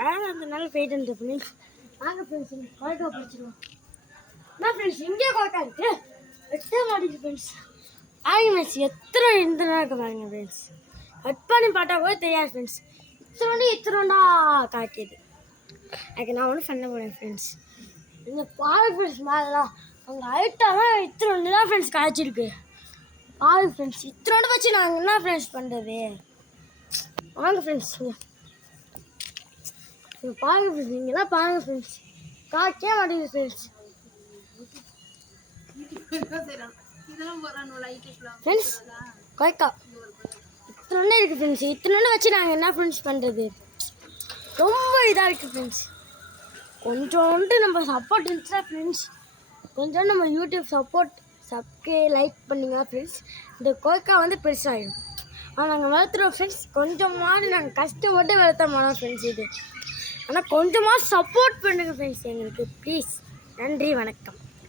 வேலை அதனால போயிட்டு இருந்தேன் ஃப்ரெண்ட்ஸ். வாங்க ஃப்ரெண்ட்ஸ் கொய்க்கா பறிச்சிடுவோம். என்ன ஃப்ரெண்ட்ஸ் இங்கே கொய்க்கா இருக்கு, வெட்ட மாட்டேங்குது ஃப்ரெண்ட்ஸ். ஆகிய ஃப்ரெண்ட்ஸ் எத்தனை இருந்துனா இருக்கு பாருங்க ஃப்ரெண்ட்ஸ். கட் பண்ணி பார்த்தா கூட தெரியாது ஃப்ரெண்ட்ஸ். இத்தனோண்டா காய்க்கிது. அதுக்கு நான் ஒன்றும் பண்ண போகிறேன் ஃப்ரெண்ட்ஸ். இந்த பால் ஃப்ரெண்ட்ஸ் மேலாம் அவங்க ஐட்டெல்லாம் இத்தனோண்டு தான் ஃப்ரெண்ட்ஸ் காய்ச்சிருக்கு. பால் ஃப்ரெண்ட்ஸ் இத்தனோண்டு வச்சு நாங்கள் என்ன ஃப்ரெண்ட்ஸ் பண்ணுறது? வாங்க ஃப்ரெண்ட்ஸ் பாருங்க ஃப்ரெண்ட்ஸ், நீங்களாம் பாருங்க ஃப்ரெண்ட்ஸ், காய்க்கவே மாட்டேங்குது ஃப்ரெண்ட்ஸ். ஃப்ரெண்ட்ஸ் கொய்க்கா இத்தனோண்டு இருக்குது ஃப்ரெண்ட்ஸ். இத்தனோண்டு வச்சு நாங்கள் என்ன ஃப்ரெண்ட்ஸ் பண்ணுறது? ரொம்ப இதாக இருக்குது ஃப்ரெண்ட்ஸ். கொஞ்சோண்டு நம்ம சப்போர்ட் இருந்துச்சுன்னா ஃப்ரெண்ட்ஸ், கொஞ்சோண்டு நம்ம யூடியூப் சப்போர்ட் லைக் பண்ணிங்க ஃப்ரெண்ட்ஸ், இந்த கொய்க்கா வந்து பெருசாகிடும். ஆனால் நாங்கள் வளர்த்துறோம் ஃப்ரெண்ட்ஸ். கொஞ்சமாவது நாங்கள் கஷ்டப்பட்டு வளர்த்த மாட்டோம் ஃப்ரெண்ட்ஸ் இது. ஆனால் கொஞ்சமாக சப்போர்ட் பண்ணுங்கள் ஃப்ரெண்ட்ஸ் எங்களுக்கு ப்ளீஸ். நன்றி, வணக்கம்.